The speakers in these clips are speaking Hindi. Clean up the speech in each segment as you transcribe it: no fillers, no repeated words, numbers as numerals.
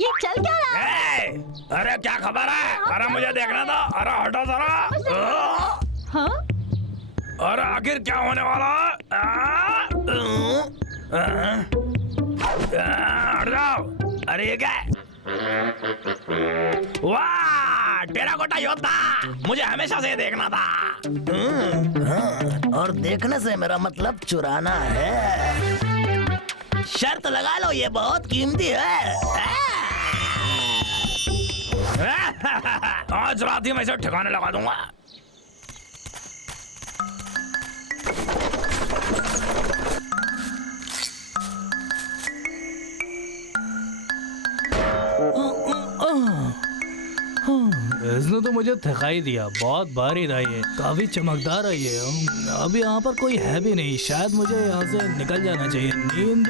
ये चल क्या रहा है? अरे क्या खबर है? अरे मुझे देखना था। अरे हटो जरा। हाँ? अरे आखिर क्या होने वाला है? हट जाओ। अरे ये क्या है? वाह, टेराकोटा योद्धा। मुझे हमेशा से देखना था। और देखने से मेरा मतलब चुराना है। शर्त लगा लो, ये बहुत कीमती है। आज रात ही मैं इसे ठिकाने लगा दूंगा। इसने तो मुझे थकाई दिया। बहुत भारी था ये, काफी चमकदार है ये। अभी यहाँ पर कोई है भी नहीं, शायद मुझे यहाँ से निकल जाना चाहिए। नींद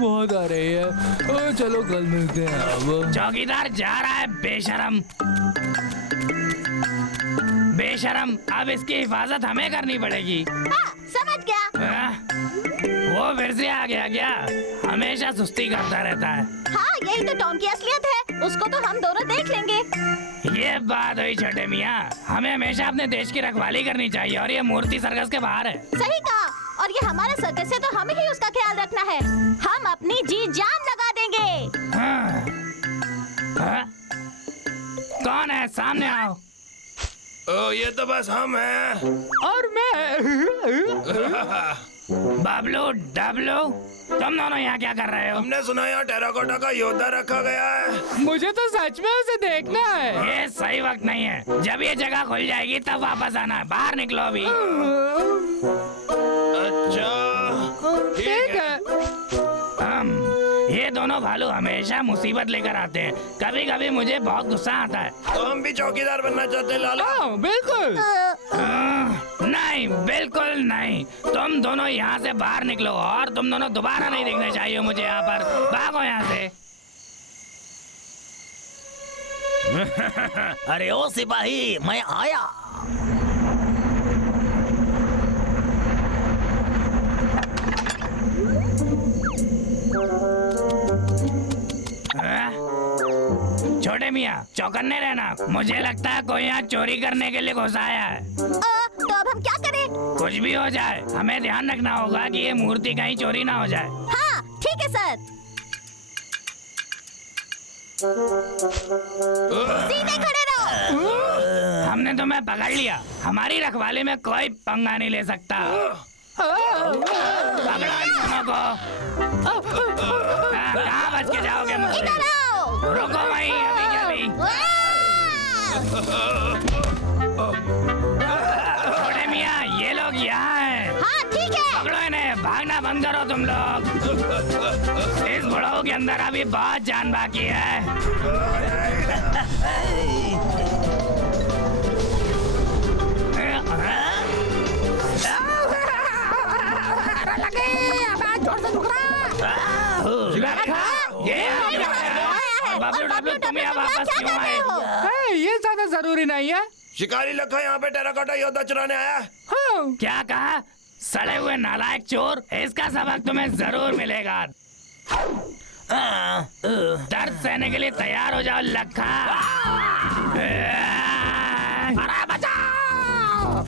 बहुत आ रही है। चलो कल मिलते हैं। अब चौकीदार जा रहा है। बेशरम बेशरम, अब इसकी हिफाजत हमें करनी पड़ेगी। समझ गया। वो फिर से आ गया क्या? हमेशा सुस्ती करता रहता है। हाँ, यही तो टॉम की असलियत है। उसको तो हम दोनों देख लेंगे। ये बात हुई छोटे मियाँ। हमें हमेशा अपने देश की रखवाली करनी चाहिए और ये मूर्ति सर्कस के बाहर है। सही कहा। और ये हमारा सर्कस है तो हमें ही उसका ख्याल रखना है। हम अपनी जी जान लगा देंगे। हाँ। हाँ? कौन है? सामने आओ। ये तो बस हम हैं। और मैं बबलू डबलू, तुम दोनों यहाँ क्या कर रहे हो? हमने सुना यहाँ टेराकोटा का योद्धा रखा गया है। मुझे तो सच में उसे देखना है। ये सही वक्त नहीं है। जब ये जगह खुल जाएगी तब वापस आना है। बाहर निकलो अभी। अच्छा ठीक है। ये दोनों भालू हमेशा मुसीबत लेकर आते हैं। कभी कभी मुझे बहुत गुस्सा आता है। तो हम भी चौकीदार बनना चाहते हैं लाला। हाँ, बिल्कुल। नहीं, बिल्कुल नहीं। तुम दोनों यहाँ से बाहर निकलो और तुम दोनों दोबारा नहीं देखने चाहिए मुझे यहाँ पर। भागो यहाँ से। अरे ओ सिपाही, मैं आया। छोटे मियाँ, चौकन्ने रहना। मुझे लगता है कोई यहाँ चोरी करने के लिए घुस आया है। तो अब हम क्या करें? कुछ भी हो जाए, हमें ध्यान रखना होगा कि ये मूर्ति कहीं चोरी ना हो जाए। हाँ, ठीक है सर। सीधे खड़े रहो। हमने तुम्हें पकड़ लिया। हमारी रखवाली में कोई पंगा नहीं ले सकता। पकड़ो इन दोनों को। कहाँ बच के जाओगे मुझसे? इधर आओ। रुको वहीं, अभी के अभी। छोटे मियाँ, ये लोग यहाँ हैं। हाँ, ठीक है। पकड़ो इन्हें। भागना बंद करो तुम लोग। इस बुढ़ाऊ के अंदर अभी बहुत जान बाकी है। बबलू डबलू, तुम यहाँ वापस क्यों आए? ये ज्यादा जरूरी नहीं है। शिकारी लखा यहाँ पे टेराकोटा योद्धा चुराने आया है। हाँ। क्या कहा? सड़े हुए नालायक चोर, इसका सबक तुम्हें जरूर मिलेगा। दर्द सहने के लिए तैयार हो जाओ लखा। अरे बचाओ!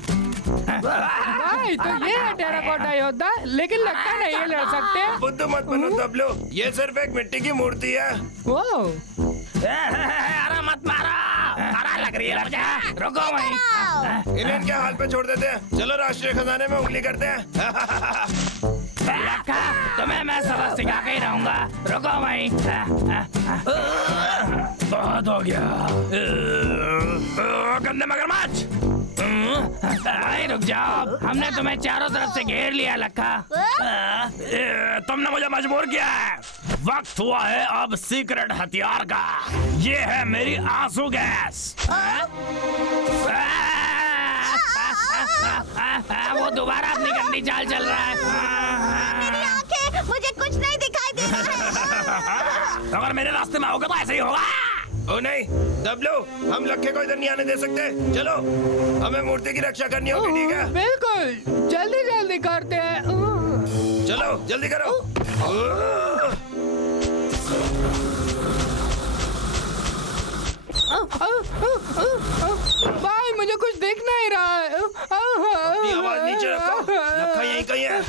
भाई, तो ये है टेराकोटा योद्धा, लेकिन लगता नहीं ये लड़ सकते। बुद्धू मत बनो दबलो, ये सिर्फ एक मिट्टी की मूर्ति है। वो अरे मत मारो। अरे लग रही है लड़का। रुको वहीं। इन्हें इनके हाल पे छोड़ देते हैं। चलो राष्ट्रीय खजाने में उंगली करते हैं। लखा, तुम्हें मैं सबक सिखा के ही रहूंगा। रुको वहीं। बहुत हो गया। गंदे मगरमच्छ। अरे रुक जाओ, हमने तुम्हें चारों तरफ से घेर लिया लखा। तुमने मुझे मजबूर किया है। वक्त हुआ है अब सीक्रेट हथियार का। ये है मेरी आंसू गैस। वो दोबारा अपनी गंदी चाल चल रहा है। मेरी आंखें, मुझे कुछ नहीं दिखाई दे रहा है। अगर मेरे रास्ते में होगा तो ऐसे ही होगा। ओ नहीं दबलो, हम लखे को इधर नहीं आने दे सकते। चलो, हमें मूर्ति की रक्षा करनी होगी, ठीक है? बिल्कुल, जल्दी जल्दी करते हैं। चलो जल्दी करो। भाई मुझे कुछ दिख नहीं रहा है। अपनी आवाज नीचे रखो, लखा यहीं कहीं है।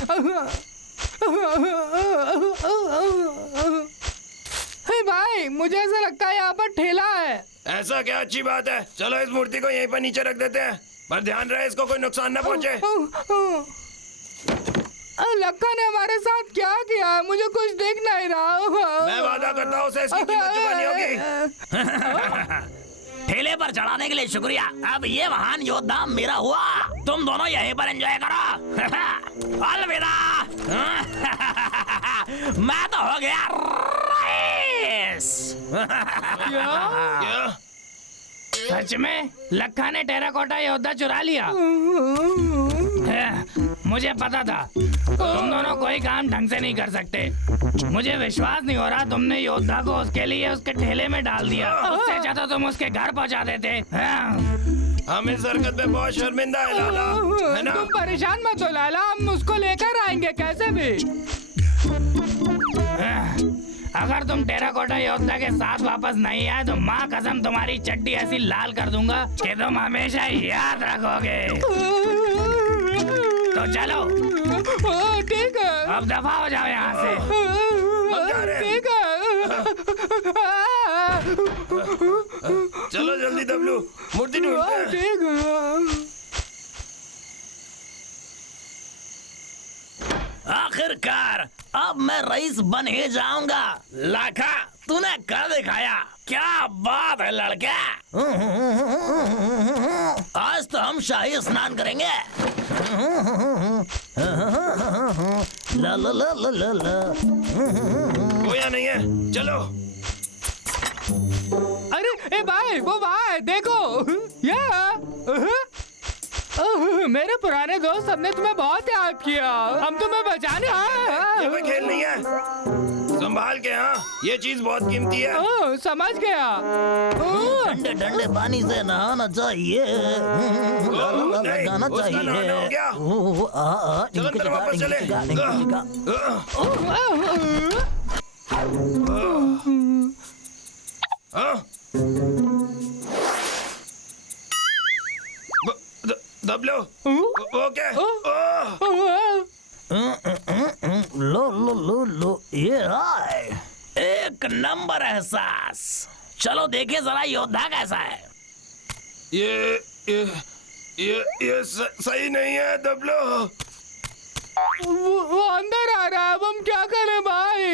हे भाई, मुझे ऐसा लगता है यहाँ पर ठेला है। ऐसा क्या, अच्छी बात है। चलो इस मूर्ति को यहीं पर नीचे रख देते हैं, पर ध्यान रहे इसको कोई नुकसान न पहुंचे। लक्का ने हमारे साथ क्या किया है? मुझे कुछ दिख नहीं रहा। मैं वादा करता हूँ उसे इसकी कीमत चुकानी होगी। ठेले पर चढ़ाने के लिए शुक्रिया। अब ये महान योद्धा मेरा हुआ। तुम दोनों यहीं पर एंजॉय करो। अलविदा। मैं तो हो गया रईस। क्या? सच में लक्का ने टेराकोटा योद्धा चुरा लिया। मुझे पता था तुम दोनों कोई काम ढंग से नहीं कर सकते। मुझे विश्वास नहीं हो रहा तुमने योद्धा को उसके लिए उसके ठेले में डाल दिया। उससे अच्छा तो तुम उसके घर पहुंचा देते। हम इस हरकत में बहुत शर्मिंदा है लाला, है ना? तुम परेशान मत हो लाला, हम उसको लेकर आएंगे कैसे भी। अगर तुम टेराकोटा योद्धा के साथ वापस नहीं आए तो माँ कसम तुम्हारी चड्डी ऐसी लाल कर दूंगा कि तुम हमेशा याद रखोगे। तो चलो ठीक है, अब दफा हो जाओ यहाँ से। हम जा रहे हैं। ठीक है। चलो जल्दी दबलू, मूर्ति ढूंढते हैं। ठीक है। आखिरकार अब मैं रईस बन ही जाऊंगा। लाखा, तूने कर दिखाया। क्या बात है लड़के। आज तो हम शाही स्नान करेंगे। ला ला ला ला ला ला। कोया नहीं है, चलो। अरे ए भाई, वो भाई देखो। मेरे पुराने दोस्त, हमने तुम्हें बहुत याद किया। हम तुम्हें बचाने आए ये कोई खेल नहीं है, संभाल के। हाँ, ये चीज बहुत कीमती है। समझ गया। ठंडे ठंडे पानी से नहाना चाहिए। लगाना उसका नहाना हो चाहिए। गया। चलो अंदर वापस चले। दबलो, ओके। लो लो लो लो, ये आए। एक नंबर एहसास। चलो देखिए जरा योद्धा कैसा है। ये सही नहीं है दबलो। वो अंदर आ रहा है, अब हम क्या करें भाई?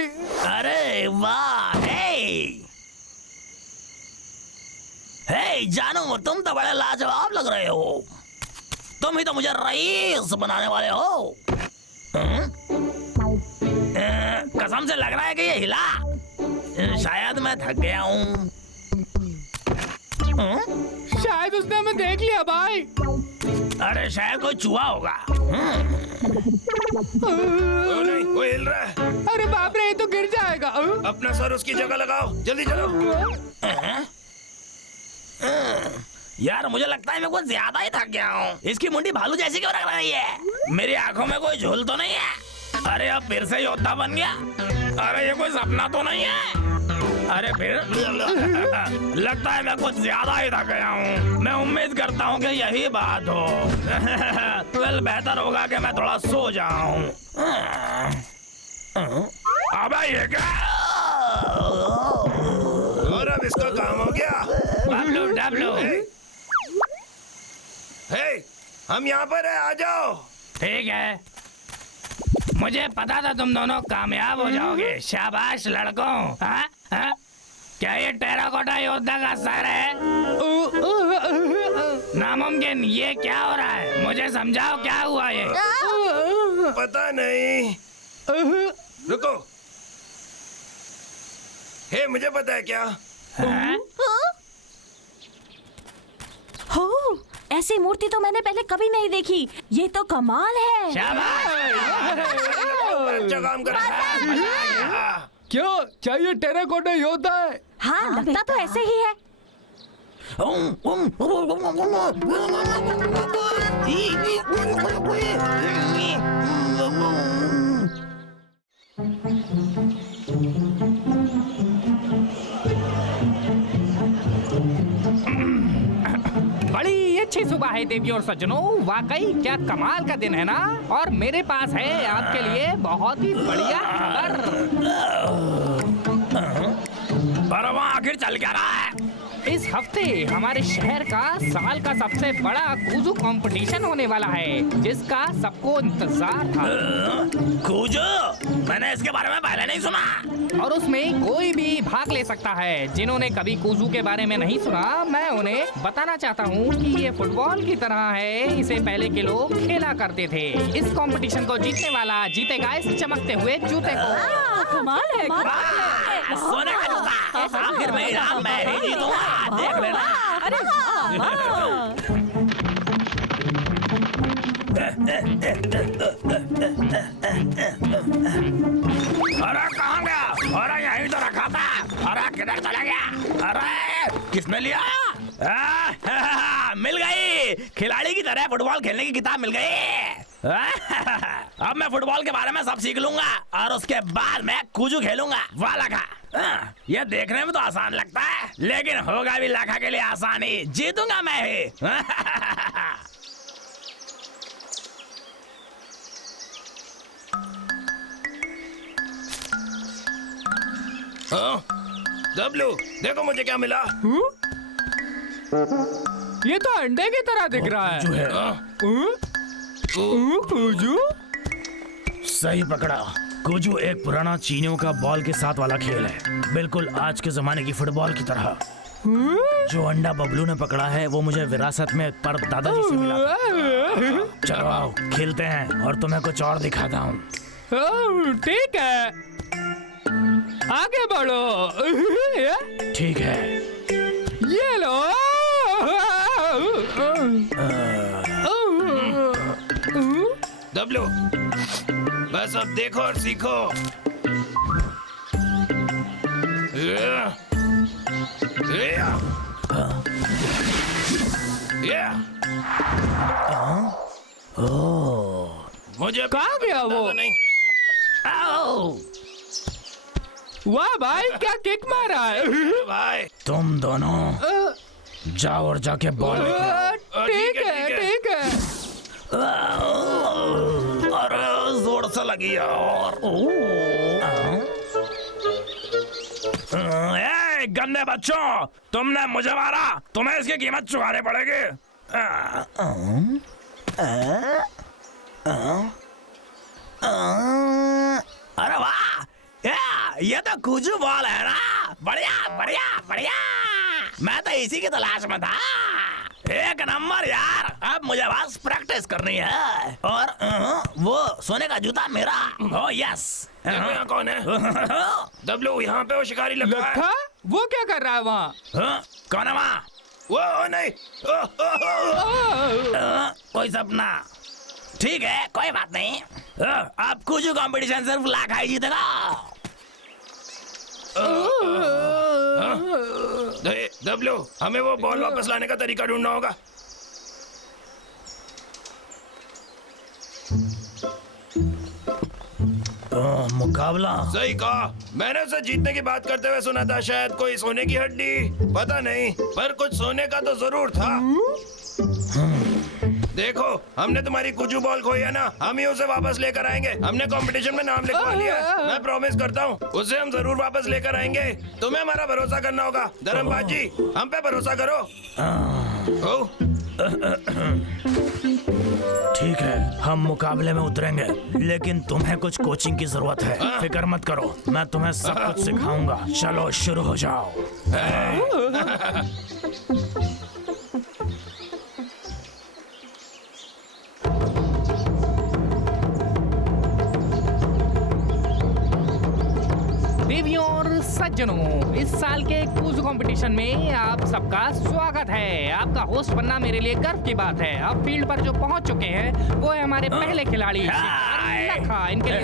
अरे वाह। हे जानू, तुम तो बड़े लाजवाब लग रहे हो। तुम ही तो मुझे रईस बनाने वाले हो। कसम से लग रहा है कि ये हिला। शायद मैं थक गया हूँ। शायद उसने हमें देख लिया भाई। अरे शायद कोई चूहा होगा। ओ नहीं, वो हिल रहा है। अरे बाप रे, ये तो गिर जाएगा। अपना सर उसकी जगह लगाओ, जल्दी चलो। यार मुझे लगता है मैं कुछ ज्यादा ही थक गया हूँ। इसकी मुंडी भालू जैसी क्यों लग रही है? मेरी आंखों में कोई झोल तो नहीं है? अरे अब फिर से योद्धा बन गया। अरे ये कोई सपना तो नहीं है? अरे फिर लगता है मैं कुछ ज्यादा ही थक गया हूँ। मैं उम्मीद करता हूँ कि यही बात हो। वेल, बेहतर होगा कि मैं थोड़ा सो जाऊँ। अबे ये क्या? और अब इसका काम हो गया। W W. हे, हम यहाँ पर है, आ जाओ। ठीक है, मुझे पता था तुम दोनों कामयाब हो जाओगे। शाबाश लड़कों। हाँ? हाँ? क्या ये टेराकोटा योद्धा का सर है? नामुमकिन, ये क्या हो रहा है? मुझे समझाओ क्या हुआ ये। पता नहीं, रुको। हे, मुझे पता है क्या। हाँ? हो, ऐसी मूर्ति तो मैंने पहले कभी नहीं देखी। ये तो कमाल है। शाबाश। अच्छा काम कर रहा है। क्यों चाहिए? टेराकोटा योद्धा है। हाँ, लगता तो ऐसे ही है। है देवियों और सज्जनों, वाकई क्या कमाल का दिन है ना। और मेरे पास है आपके लिए बहुत ही बढ़िया खबर। पर वहाँ आखिर चल क्या रहा है? इस हफ्ते हमारे शहर का साल का सबसे बड़ा कूजू कंपटीशन होने वाला है, जिसका सबको इंतजार था। कूजू? मैंने इसके बारे में पहले नहीं सुना। और उसमें कोई भी भाग ले सकता है। जिन्होंने कभी कूजू के बारे में नहीं सुना, मैं उन्हें बताना चाहता हूँ कि ये फुटबॉल की तरह है। इसे पहले के लोग खेला करते थे। इस कंपटीशन को जीतने वाला जीतेगा इस चमकते हुए जूते को। कमाल है, वाह, सोने का जूता। आखिर में इनाम मैं ही जीतूंगा, देख लेना। अरे अरे कहाँ गया? अरे यहीं तो रखा था। अरे किधर चला गया? अरे किसने लिया? मिल गई। खिलाड़ी की तरह फुटबॉल खेलने की किताब मिल गई। अब मैं फुटबॉल के बारे में सब सीख लूंगा और उसके बाद मैं कूजू खेलूंगा। वाह लखा, ये देखने में तो आसान लगता है, लेकिन होगा भी लखा के लिए आसान ही। जीतूंगा मैं ही। डब्लू, देखो मुझे क्या मिला। ये तो अंडे की तरह दिख रहा है। कूजू? सही पकड़ा। कूजू एक पुराना चीनियों का बॉल के साथ वाला खेल है, बिल्कुल आज के जमाने की फुटबॉल की तरह। जो अंडा बबलू ने पकड़ा है वो मुझे विरासत में पर दादाजी से मिला था। चलो आओ खेलते हैं और तुम्हें कुछ और दिखाता हूँ। ठीक है, आगे बढ़ो। ठीक है। ये लो। डब्लू, बस अब देखो और सीखो। मुझे कहाँ गया वो? नहीं। वाह भाई, क्या किक मारा है। भाई तुम दोनों जाओ और जाके बॉल लेके आओ। ठीक है, ठीक है। अरे जोर से लगी यार। ए, गंदे बच्चों, तुमने मुझे मारा, तुम्हें इसकी कीमत चुकानी पड़ेगी। अरे वाह, ये तो कूजू बॉल है ना। बढ़िया बढ़िया बढ़िया, मैं तो इसी की तलाश में था। एक नंबर यार। अब मुझे बस प्रैक्टिस करनी है। और वो सोने का जूता मेरा। Oh yes. देखो यहाँ कौन है? डब्लू, यहाँ पे वो शिकारी लगता है। लखा, वो क्या कर रहा है वहाँ? कौन है वहाँ? वो नहीं। कोई सपना। ठीक है, कोई बात नहीं। अब कुछ कंपटीशन सिर्फ लाखा ही जीतेगा। डब्लू, हमें वो बॉल वापस लाने का तरीका ढूंढना होगा। मुकाबला। सही कहा। मैंने उसे जीतने की बात करते हुए सुना था, शायद कोई सोने की हड्डी, पता नहीं, पर कुछ सोने का तो जरूर था। देखो, हमने तुम्हारी कुजू बॉल खोई है ना, हम ही उसे वापस लेकर आएंगे। हमने कंपटीशन में नाम लिखवा लिया है। मैं प्रॉमिस करता हूँ, उसे हम जरूर वापस लेकर आएंगे। तुम्हें हमारा भरोसा करना होगा। धर्मपाल जी, हम पे भरोसा करो। ठीक है, हम मुकाबले में उतरेंगे, लेकिन तुम्हें कुछ कोचिंग की जरूरत है। फिक्र मत करो, मैं तुम्हें सब कुछ सिखाऊंगा। चलो शुरू हो जाओ। देवियों और सज्जनों, इस साल के क्विज कंपटीशन में आप सबका स्वागत है। आपका होस्ट बनना मेरे लिए गर्व की बात है। अब फील्ड पर जो पहुंच चुके हैं वो है हमारे पहले खिलाड़ी लखा। इनके लिए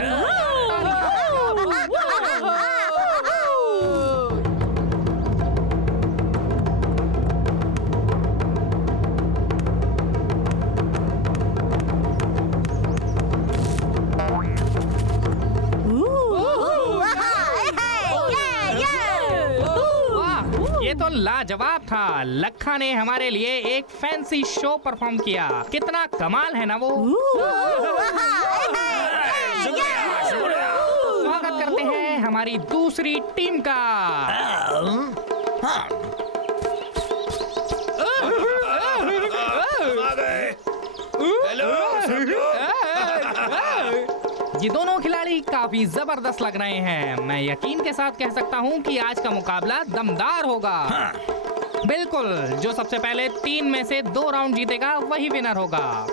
लाजवाब था। लखा ने हमारे लिए एक फैंसी शो परफॉर्म किया। कितना कमाल है ना वो। स्वागत करते हैं हमारी दूसरी टीम का। आ गए। हेलो समझो। ये दोनों खिलाड़ी काफी जबरदस्त लग रहे हैं। मैं यकीन के साथ कह सकता हूँ कि आज का मुकाबला दमदार होगा। बिल्कुल, जो सबसे पहले 3 में से 2 राउंड जीतेगा वही विनर होगा।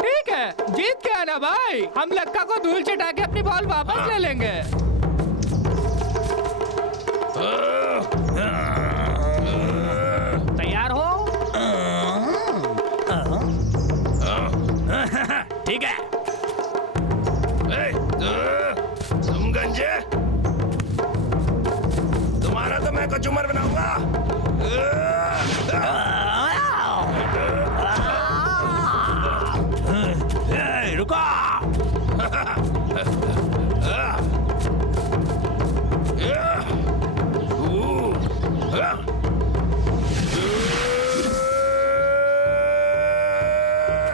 ठीक है, जीत के आना भाई। हम लक्का को धूल चटा के अपनी बॉल वापस ले लेंगे। तैयार हो? ठीक है। तुम गंजे, तुम्हारा तो मैं कचूमर बनाऊंगा। रुको।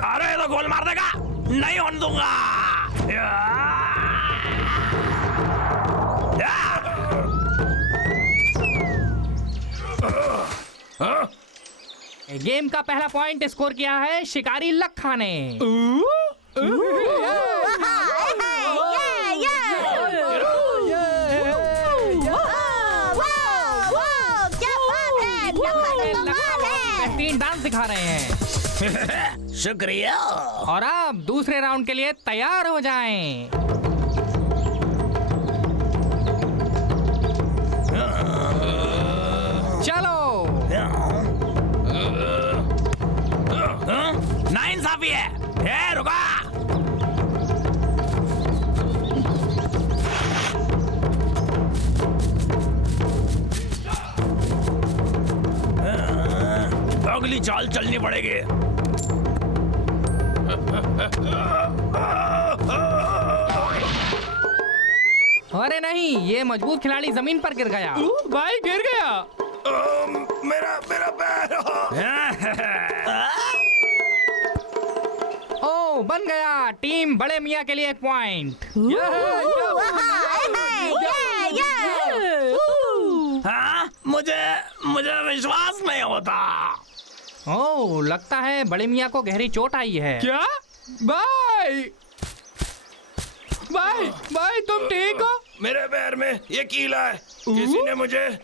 अरे ये तो गोल मार देगा, नहीं होने दूंगा। गेम का पहला पॉइंट स्कोर किया है शिकारी लखा ने। बेहतरीन डांस दिखा रहे हैं। शुक्रिया। और अब दूसरे राउंड के लिए तैयार हो जाएं। चलो। नाइंसाफी है। ए, रुका। अगली चाल चलनी पड़ेगी। अरे नहीं, ये मजबूत खिलाड़ी जमीन पर गिर गया। भाई गिर गया। मेरा मेरा पैर। ओ, बन गया। टीम बड़े मियाँ के लिए 1 पॉइंट। हाँ, मुझे विश्वास नहीं होता। ओ, लगता है बड़े मियाँ को गहरी चोट आई है। क्या? भाई तुम ठीक हो? मेरे पैर में ये कीला है। किसी ने मुझे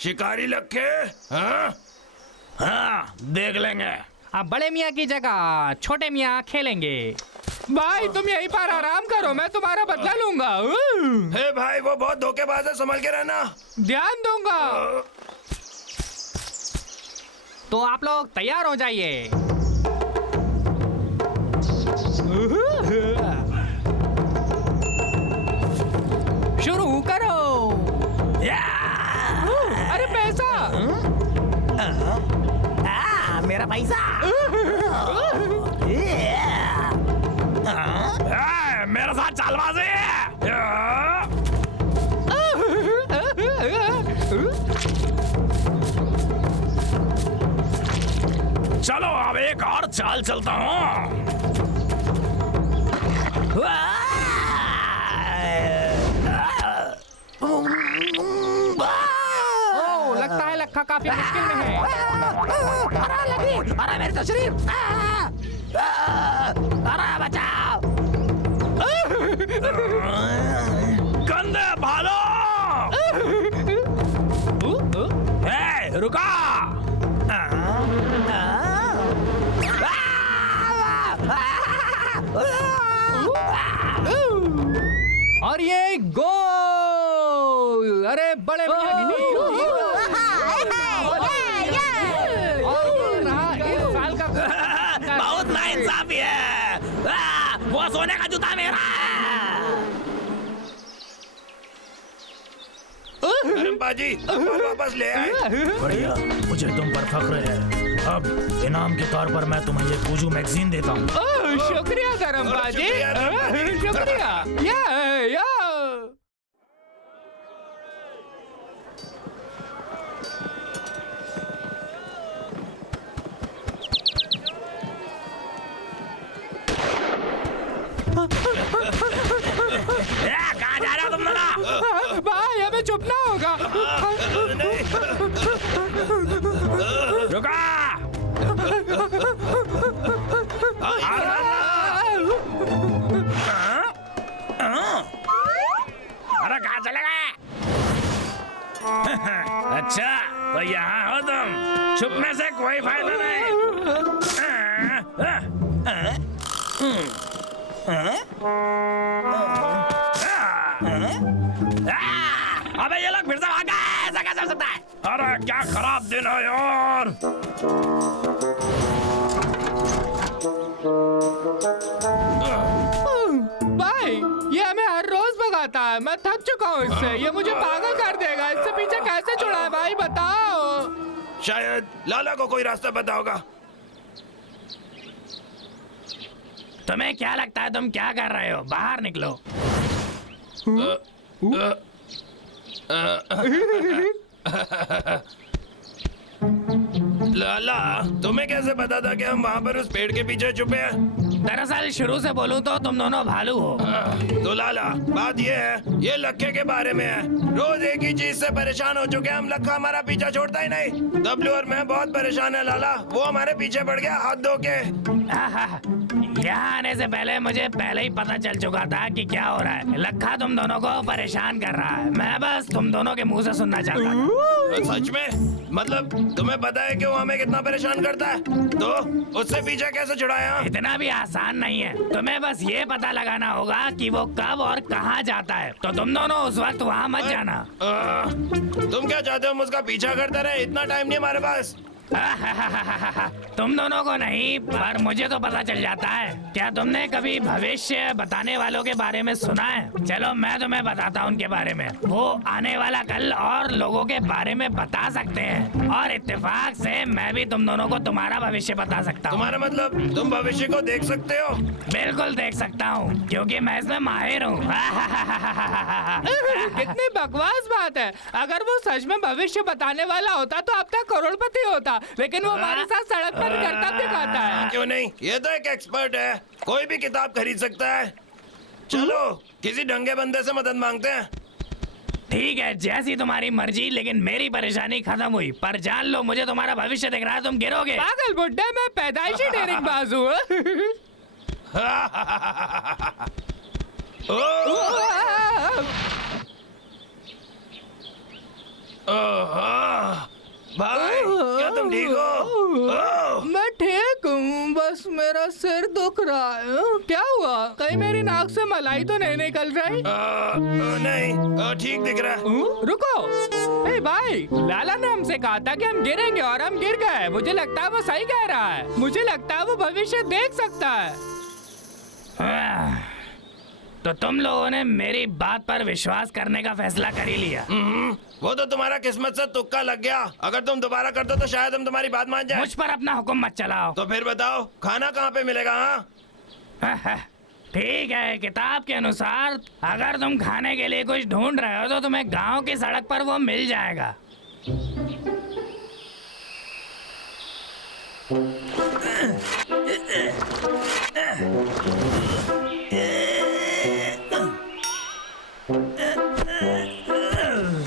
शिकारी लखे। हाँ, देख लेंगे। अब बड़े मियाँ की जगह छोटे मियाँ खेलेंगे। भाई तुम यहीं पर आराम करो, मैं तुम्हारा बदला लूंगा। हे भाई, वो बहुत धोखेबाज है, संभल के रहना। ध्यान दूंगा। तो आप लोग तैयार हो जाइए। शुरू करो। अरे पैसा। मेरा पैसा। मेरे साथ चालबाजी है। चलो अब एक और चाल चलता हूँ। ओ, लगता है लक्का काफी मुश्किल में है। अरे मेरी तशरीफ। अरे बचाओ। गंदे भालो। रुका। और ये गोल। अरे बड़े मियां की टीम जीत गई। और ये रहा इस साल का बहुत नाइंसाफी है। वो सोने का जूता मेरा है। धर्मपाजी, बॉल वापस ले आए। बढ़िया, मुझे तुम पर फख्र है। अब इनाम के तौर पर मैं तुम्हें ये कूजू मैगजीन देता हूँ। शुक्रिया धर्मपाजी। शुक्रिया। या जाएगा। नहीं। रुका। अरे कहाँ चले गए? अच्छा तो यहाँ हो तुम, छुपने से कोई फायदा नहीं। अबे ये लोग फिर से भाग गए, ऐसा कैसे हो सकता है? अरे क्या खराब दिन है यार। भाई ये हमें हर रोज भगाता है, मैं थक चुका हूँ इससे, ये मुझे पागल कर देगा। इससे पीछे कैसे छुड़ाए भाई बताओ। शायद लाला को कोई रास्ता पता होगा। तुम्हें क्या लगता है तुम क्या कर रहे हो? बाहर निकलो। लाला तुम्हें कैसे पता था कि हम वहाँ पर उस पेड़ के पीछे छुपे हैं? दरअसल शुरू से बोलूं तो तुम दोनों भालू हो। तो लाला बात ये है, ये लक्के के बारे में है। रोज एक ही चीज से परेशान हो चुके हैं हम। लक्का हमारा पीछा छोड़ता ही नहीं। डब्लू और मैं बहुत परेशान है लाला। वो हमारे पीछे पड़ गया हाथ धो के। यहाँ आने से पहले मुझे पहले ही पता चल चुका था कि क्या हो रहा है। लक्का तुम दोनों को परेशान कर रहा है। मैं बस तुम दोनों के मुंह से सुनना चाहता था। सच में? मतलब तुम्हें पता है कि वो हमें कितना परेशान करता है? तो उससे पीछे कैसे छुड़ाया? इतना भी आसान नहीं है। तुम्हें बस ये पता लगाना होगा कि वो कब और कहाँ जाता है। तो तुम दोनों उस वक्त वहाँ मत जाना। तुम क्या चाहते हो? हम उसका पीछा करते रहे? इतना टाइम नहीं हमारे पास। तुम दोनों को नहीं, पर मुझे तो पता चल जाता है। क्या तुमने कभी भविष्य बताने वालों के बारे में सुना है? चलो मैं तुम्हें बताता हूँ उनके बारे में। वो आने वाला कल और लोगों के बारे में बता सकते हैं, और इत्तेफाक से मैं भी तुम दोनों को तुम्हारा भविष्य बता सकता हूँ। तुम्हारा मतलब तुम भविष्य को देख सकते हो? बिल्कुल देख सकता हूँ, क्योंकि मैं इसमें माहिर हूँ। कितनी बकवास बात है। अगर वो सच में भविष्य बताने वाला होता तो अब तक करोड़पति होता, लेकिन वो हमारे साथ सड़क पर करतब दिखाता है। क्यों नहीं? ये तो एक एक्सपर्ट है, कोई भी किताब खरीद सकता है। चलो किसी ढंगे बंदे से मदद मांगते हैं। ठीक है, जैसी तुम्हारी मर्जी, लेकिन मेरी परेशानी खत्म हुई। पर जान लो मुझे तुम्हारा भविष्य दिख रहा है, तुम गिरोगे। पागल बुड्ढे, मैं पैदाइशी डेरिंगबाज हूँ। भाई क्या तुम ठीक हो? मैं ठीक हूँ, बस मेरा सिर दुख रहा है। क्या हुआ? कहीं मेरी नाक से मलाई तो नहीं निकल रही? नहीं, ठीक दिख रहा है। रुको, ए भाई, लाला ने हमसे कहा था कि हम गिरेंगे और हम गिर गए। मुझे लगता है वो सही कह रहा है। मुझे लगता है वो भविष्य देख सकता है। तो तुम लोगों ने मेरी बात पर विश्वास करने का फैसला कर ही लिया। वो तो तुम्हारा किस्मत से तुक्का लग गया। अगर तुम दोबारा कर दो तो शायद हम तुम्हारी बात मान जाए। मुझ पर अपना हुक्म मत चलाओ। तो फिर बताओ खाना कहाँ पे मिलेगा? हाँ ठीक है, किताब के अनुसार अगर तुम खाने के लिए कुछ ढूंढ रहे हो तो तुम्हें गांव की सड़क पर वो मिल जाएगा।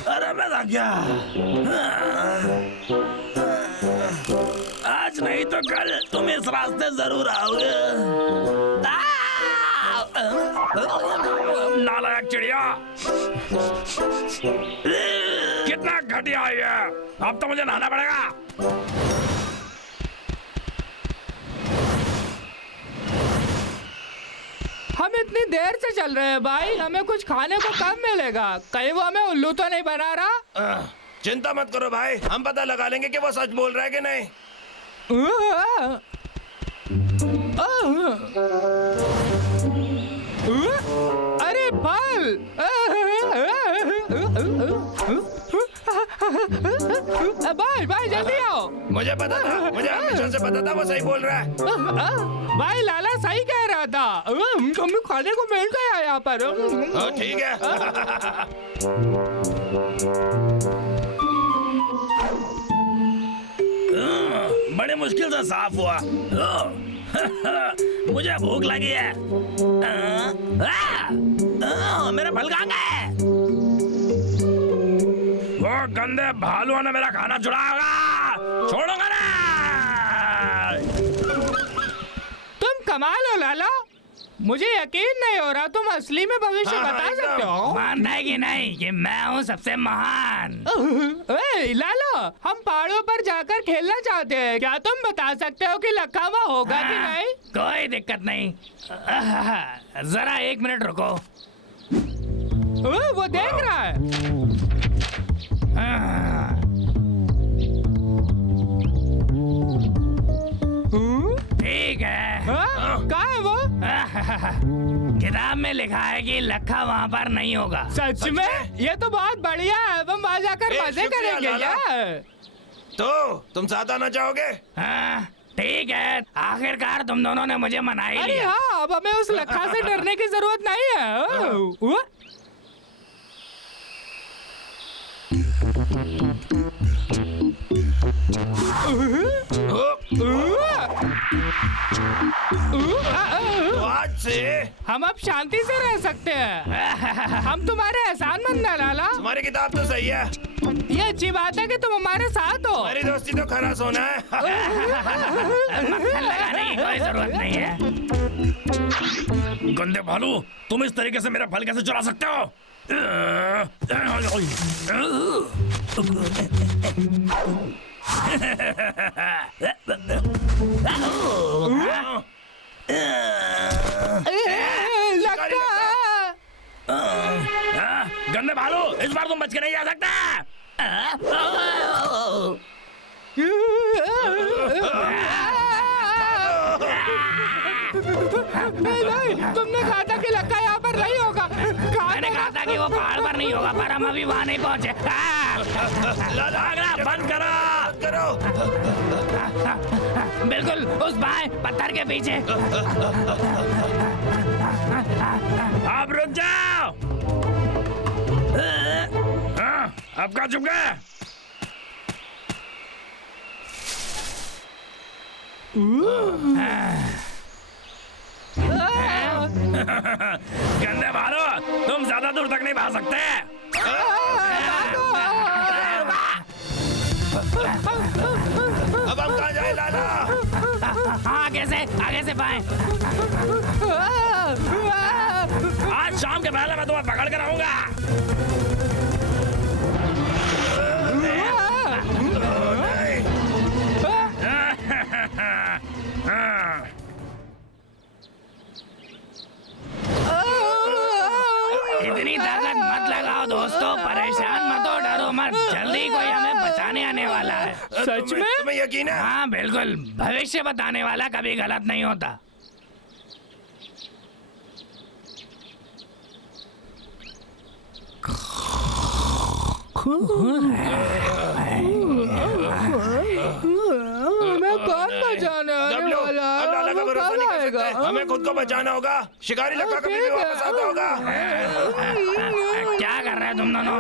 अरे मैं थक गया। आज नहीं तो कल तुम इस रास्ते जरूर आओगे। नालायक चिड़िया, कितना घटिया है ये। अब तो मुझे नहाना पड़ेगा। हम इतनी देर से चल रहे हैं भाई, हमें कुछ खाने को कब मिलेगा? कहीं वो हमें उल्लू तो नहीं बना रहा? चिंता मत करो भाई, हम पता लगा लेंगे कि वो सच बोल रहा है कि नहीं। अरे फल! भाई भाई जल्दी आओ। मुझे पता था, मुझे हमेशा से पता था वो सही बोल रहा है। भाई लाला सही कह रहा था। हमें खाने को मिल गया यहाँ पर। ठीक है। बड़े मुश्किल से साफ हुआ। मुझे भूख लगी है। मेरा फल कहाँ गए? गंदे भालुओं ने मेरा खाना चुराया होगा, छोड़ूंगा ना। तुम कमाल हो लाला, मुझे यकीन नहीं हो रहा तुम असली में भविष्य बता सकते हो। मानता है कि नहीं कि मैं हूँ सबसे महान। ए, लाला, हम पहाड़ों पर जाकर खेलना चाहते हैं, क्या तुम बता सकते हो कि लखा वहाँ होगा कि नहीं? कोई दिक्कत नहीं, जरा 1 मिनट रुको। वो देख रहा है। ठीक है। कहाँ है वो? किताब में लिखा है कि लखा वहाँ पर नहीं होगा। सच में? ये तो बहुत बढ़िया है, हम वहाँ जाकर मजे शुक्रिया, करेंगे लाला। यार। तो तुम साथ आना चाहोगे? हाँ, ठीक है, आखिरकार तुम दोनों ने मुझे मना ही अरे लिया। हाँ, अब हमें उस लखा से डरने की जरूरत नहीं है। तो आज से हम अब शांति से रह सकते हैं। हम तुम्हारे एहसानमंद हैं लाला। तुम्हारी किताब तो सही है, ये अच्छी बात है कि तुम हमारे साथ हो। हमारी दोस्ती तो खरा सोना है। मक्खन लगाने की कोई जरूरत नहीं है। गंदे भालू, तुम इस तरीके से मेरा फल कैसे चुरा सकते हो? गंदे भालू, इस बार तुम बच के नहीं जा सकता। नहीं, तुमने कहा था कि लक्का यहाँ पर नहीं होगा। मैंने कहा था कि वो पहाड़ पर नहीं होगा, पर हम अभी वहाँ नहीं पहुँचे। लाला, बंद करो। करो। बिल्कुल उस बाएं पत्थर के पीछे। अब रुक जाओ। अब कहाँ चुप गए? गंदे भालू, तुम ज्यादा दूर तक नहीं भाग सकते। अब हम कहाँ जाए लाला? आगे से बाएं। आज शाम के पहले मैं तुम्हें पकड़ कर आऊंगा। इतनी ताकत मत लगाओ दोस्तों, परेशान मत हो, डरो मत, जल्दी कोई हमें बचाने आने वाला है। सच में? तुम्हें यकीन है? हाँ बिल्कुल, भविष्य बताने वाला कभी गलत नहीं होता। मैं कौन बचाने आने डब्लू, वाला है? अब लाला का वो भरोसा कब नहीं कर आएगा? सकते। हमें खुद को बचाना होगा। शिकारी लक्का कभी भी वापस आता होगा। क्या कर रहे हो तुम दोनों?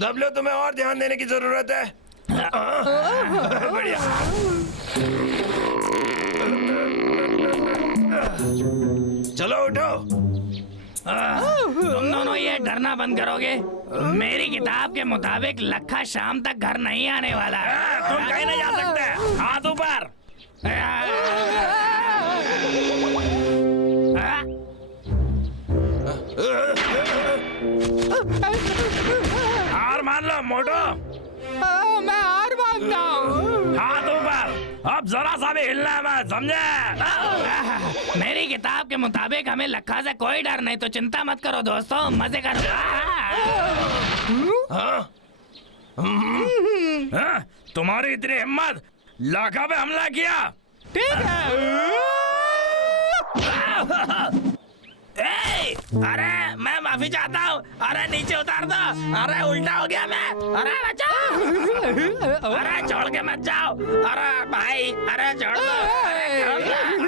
डब्लू, तुम्हें और ध्यान देने की जरूरत है। बढ़िया। चलो उठो। तुम दोनों ये डरना बंद करोगे? मेरी किताब के मुताबिक लखा शाम तक घर नहीं आने वाला है। तुम कहीं नहीं जा सकते। हाथ ऊपर। हार मान लो मोटो। मैं हार मानता हूँ। हाथ ऊपर। अब जरा सा भी हिलना मत, समझे? मेरी किताब के मुताबिक हमें लखा से कोई डर नहीं, तो चिंता मत करो दोस्तों, मजे करो। हाँ? तुम्हारी इतनी हिम्मत, लाखा पे हमला किया। ठीक है। ए, अरे मैं माफी चाहता हूँ। अरे नीचे उतार दो। अरे उल्टा हो गया मैं। अरे बचाओ। अरे छोड़ के मत जाओ। अरे भाई, अरे छोड़ दो। अरे छोड़ दो।